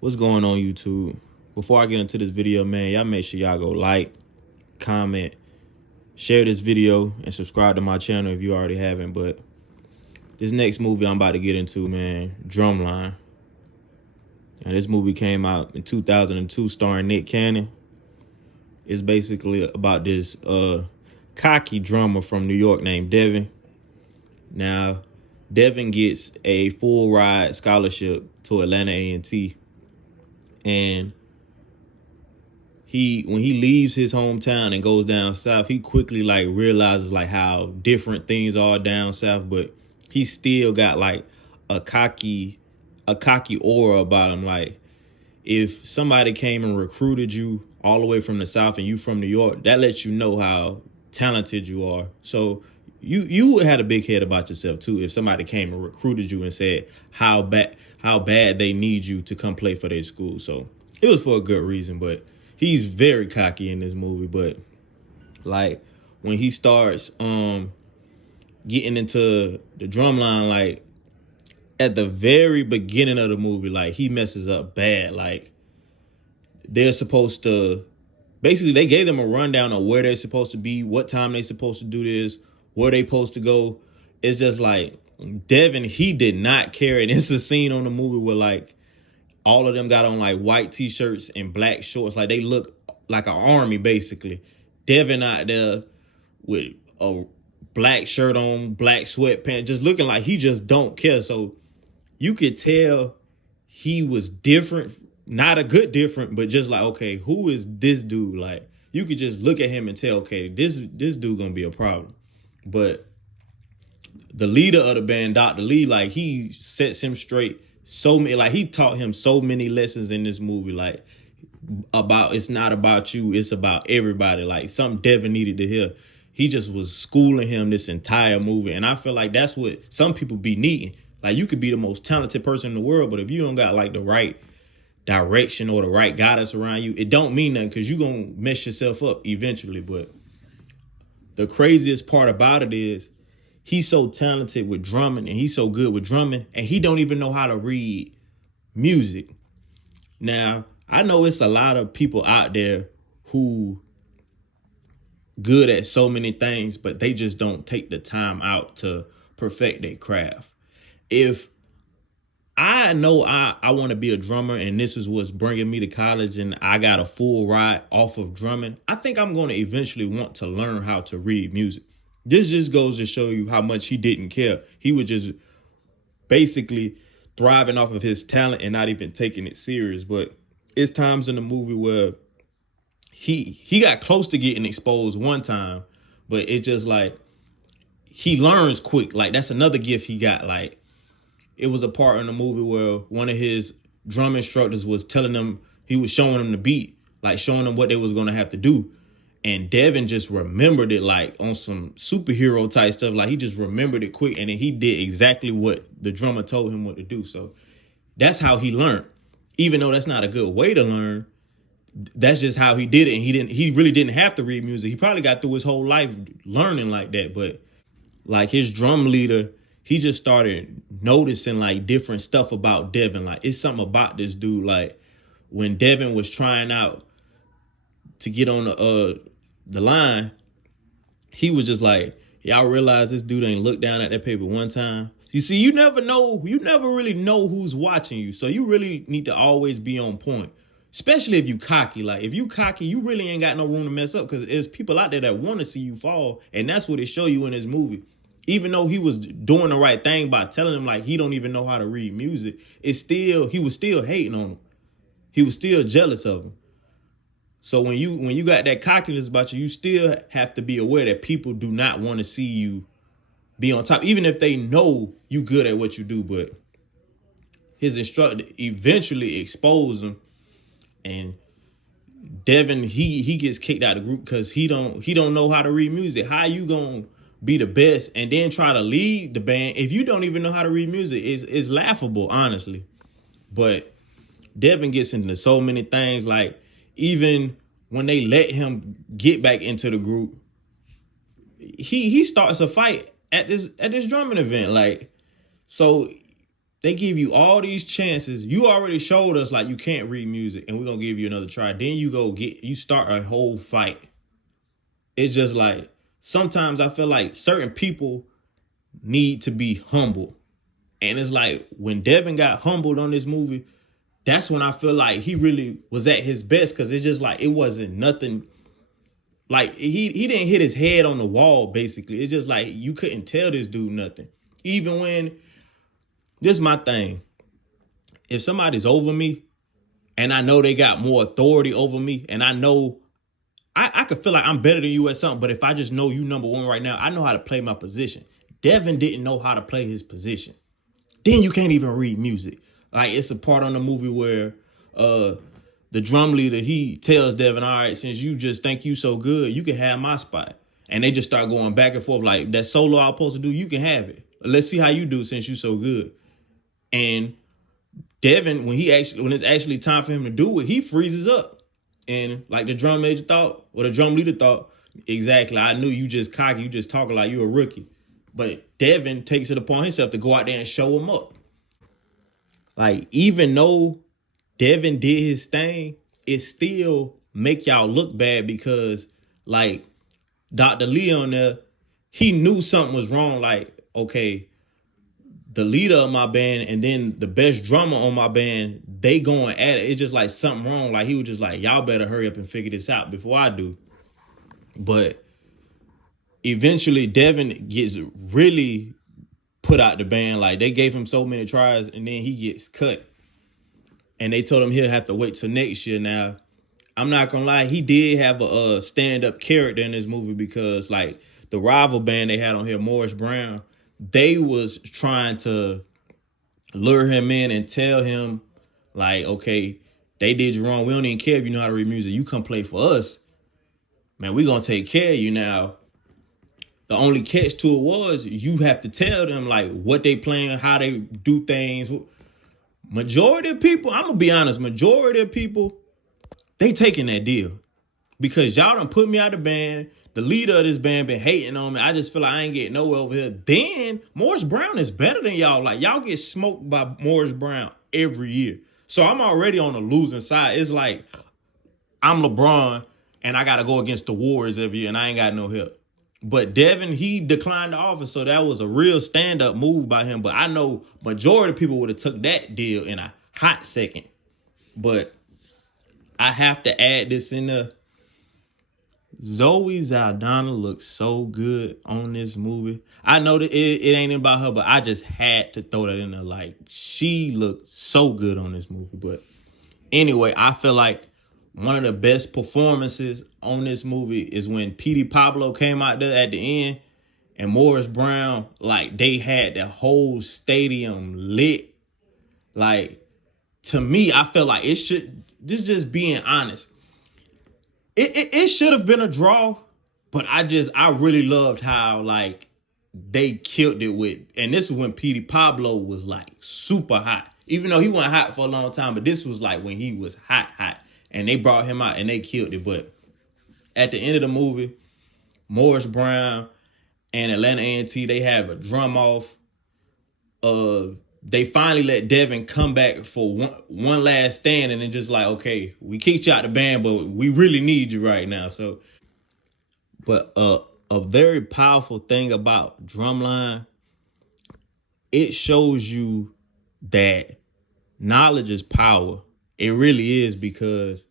What's going on, YouTube? Before I get into this video, man, y'all make sure y'all go like, comment, share this video, and subscribe to my channel if you already haven't. But this next movie I'm about to get into, man, Drumline. And this movie came out in 2002 starring Nick Cannon. It's basically about this cocky drummer from New York named Devin. Now, Devin gets a full ride scholarship to Atlanta A&T. And when he leaves his hometown and goes down south, he quickly realizes how different things are down south, but he still got a cocky aura about him. Like, if somebody came and recruited you all the way from the south and you from New York, that lets you know how talented you are. So you would have a big head about yourself too if somebody came and recruited you and said how bad they need you to come play for their school. So it was for a good reason, but he's very cocky in this movie. But when he starts getting into the drumline, at the very beginning of the movie, he messes up bad. They're supposed to, basically they gave them a rundown of where they're supposed to be, what time they're supposed to do this, where they supposed to go. It's just Devin, he did not care. And it's a scene on the movie where all of them got on white t-shirts and black shorts. They look like an army basically. Devin out there with a black shirt on, black sweatpants, just looking like he just don't care. So you could tell he was different, not a good different, but just okay, who is this dude? You could just look at him and tell, okay, this dude gonna be a problem. But the leader of the band, Dr. Lee, he sets him straight so many, he taught him so many lessons in this movie, about it's not about you, it's about everybody, something Devin needed to hear. He just was schooling him this entire movie. And I feel like that's what some people be needing. You could be the most talented person in the world, but if you don't got the right direction or the right guidance around you, it don't mean nothing, because you're going to mess yourself up eventually. But the craziest part about it is he's so talented with drumming and he's so good with drumming, and he don't even know how to read music. Now, I know it's a lot of people out there who good at so many things, but they just don't take the time out to perfect their craft. If I know I want to be a drummer and this is what's bringing me to college and I got a full ride off of drumming, I think I'm going to eventually want to learn how to read music. This just goes to show you how much he didn't care. He was just basically thriving off of his talent and not even taking it serious. But it's times in the movie where he got close to getting exposed one time, but it's just he learns quick. That's another gift he got. It was a part in the movie where one of his drum instructors was telling them, he was showing them the beat, showing them what they was going to have to do. And Devin just remembered it on some superhero type stuff. He just remembered it quick. And then he did exactly what the drummer told him what to do. So that's how he learned. Even though that's not a good way to learn, that's just how he did it. And he really didn't have to read music. He probably got through his whole life learning like that. But his drum leader, he just started noticing different stuff about Devin. It's something about this dude. When Devin was trying out to get on the line, he was just y'all realize this dude ain't looked down at that paper one time. You see, you never really know who's watching you. So you really need to always be on point, especially if you cocky. If you cocky, you really ain't got no room to mess up, because there's people out there that want to see you fall. And that's what it show you in this movie. Even though he was doing the right thing by telling him he don't even know how to read music, he was still hating on him. He was still jealous of him. So when you got that cockiness about you, you still have to be aware that people do not want to see you be on top, even if they know you good at what you do. But his instructor eventually exposed him, and Devin, he gets kicked out of the group because he don't know how to read music. How you gonna be the best and then try to lead the band if you don't even know how to read music? Is laughable, honestly. But Devin gets into so many things. Even when they let him get back into the group, he starts a fight at this drumming event. So They give you all these chances. You already showed us like you can't read music, and we're gonna give you another try. Then you start a whole fight. It's just like sometimes I feel like certain people need to be humble. And it's like when Devin got humbled on this movie, that's when I feel like he really was at his best, because it's just like it wasn't nothing. Like he didn't hit his head on the wall, basically. It's just like you couldn't tell this dude nothing. Even when, this is my thing. If somebody's over me and I know they got more authority over me, and I know I could feel like I'm better than you at something, but if I just know you number one right now, I know how to play my position. Devin didn't know how to play his position. Then you can't even read music. Like, it's a part on the movie where the drum leader, he tells Devin, all right, since you just think you so good, you can have my spot. And they just start going back and forth like, that solo I'm supposed to do, you can have it. Let's see how you do since you so good. And Devin, when it's actually time for him to do it, he freezes up. And like the drum major thought, or the drum leader thought, exactly, I knew you just cocky, you just talking like you a rookie. But Devin takes it upon himself to go out there and show him up. Like, even though Devin did his thing, it still make y'all look bad, because like Dr. Leon there, he knew something was wrong. Like, okay, the leader of my band and then the best drummer on my band, they going at it. It's just like something wrong. Like, he was just like, y'all better hurry up and figure this out before I do. But eventually Devin gets really put out the band. Like, they gave him so many tries and then he gets cut. And they told him he'll have to wait till next year. Now, I'm not gonna lie, he did have a stand-up character in this movie, because like the rival band they had on here, Morris Brown, they was trying to lure him in and tell him like, okay, they did you wrong. We don't even care if you know how to read music. You come play for us, man, we gonna take care of you. Now, the only catch to it was you have to tell them like what they playing, how they do things. Majority of people, I'm gonna be honest, majority of people, they taking that deal, because y'all done put me out of the band. The leader of this band been hating on me. I just feel like I ain't getting nowhere over here. Then Morris Brown is better than y'all. Like, y'all get smoked by Morris Brown every year. So I'm already on the losing side. It's like I'm LeBron and I got to go against the Warriors every year and I ain't got no help. But Devin, he declined the offer. So that was a real stand-up move by him. But I know majority of people would have took that deal in a hot second. But I have to add this in there. Zoe Saldana looks so good on this movie. I know that it ain't about her, but I just had to throw that in there. Like, she looked so good on this movie. But anyway, I feel like one of the best performances on this movie is when Petey Pablo came out there at the end and Morris Brown, like, they had the whole stadium lit. Like, to me, I feel like this just being honest, it should have been a draw, but I really loved how like they killed it with, and this is when Petey Pablo was like super hot, even though he wasn't hot for a long time, but this was like when he was hot, and they brought him out and they killed it. But at the end of the movie, Morris Brown and Atlanta A&T, they have a drum off. They finally let Devin come back for one last stand, and then just like, okay, we kicked you out the band, but we really need you right now. So, but a very powerful thing about Drumline, it shows you that knowledge is power. It really is, because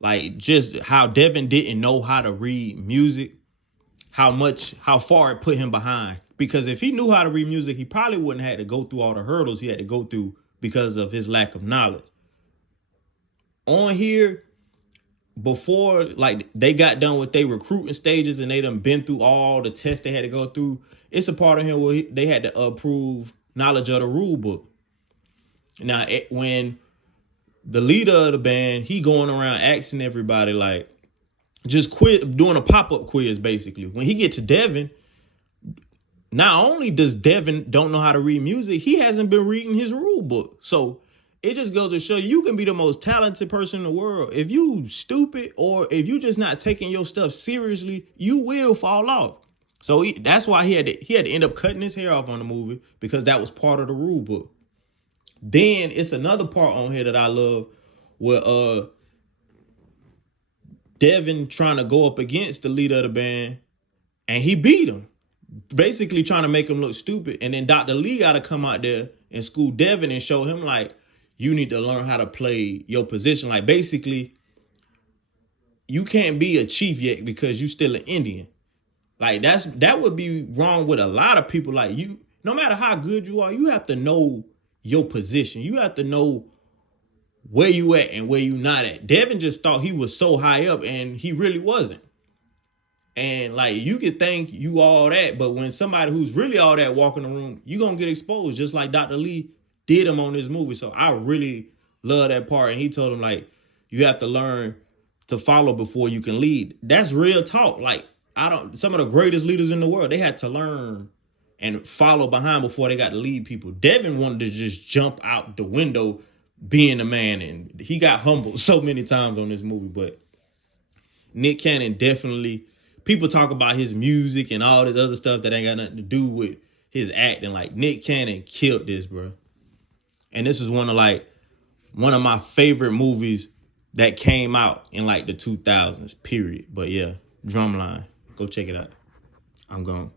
like just how Devin didn't know how to read music, how far it put him behind. Because if he knew how to read music, he probably wouldn't have had to go through all the hurdles he had to go through because of his lack of knowledge. On here, before like they got done with their recruiting stages and they done been through all the tests they had to go through, it's a part of here where they had to approve knowledge of the rule book. Now, when the leader of the band, he going around asking everybody, like, just quit doing a pop-up quiz, basically. When he get to Devin, not only does Devin don't know how to read music, he hasn't been reading his rule book. So it just goes to show you can be the most talented person in the world. If you stupid or if you just not taking your stuff seriously, you will fall off. So that's why he had to end up cutting his hair off on the movie, because that was part of the rule book. Then it's another part on here that I love, where Devin trying to go up against the leader of the band, and he beat him, basically trying to make him look stupid. And then Dr. Lee got to come out there and school Devin and show him, like, you need to learn how to play your position. Like, basically, you can't be a chief yet because you still an Indian. Like, that would be wrong with a lot of people. Like, you, no matter how good you are, you have to know your position. You have to know where you at and where you not at. Devin just thought he was so high up, and he really wasn't. And like, you could think you all that, but when somebody who's really all that walk in the room, you gonna get exposed, just like Dr. Lee did him on this movie. So I really love that part. And he told him, like, you have to learn to follow before you can lead. That's real talk. Like, some of the greatest leaders in the world, they had to learn and follow behind before they got to lead people. Devin wanted to just jump out the window being a man, and he got humbled so many times on this movie. But Nick Cannon definitely, people talk about his music and all this other stuff that ain't got nothing to do with his acting. Like, Nick Cannon killed this, bro. And this is one of my favorite movies that came out in like the 2000s, period. But yeah, Drumline. Go check it out. I'm gone.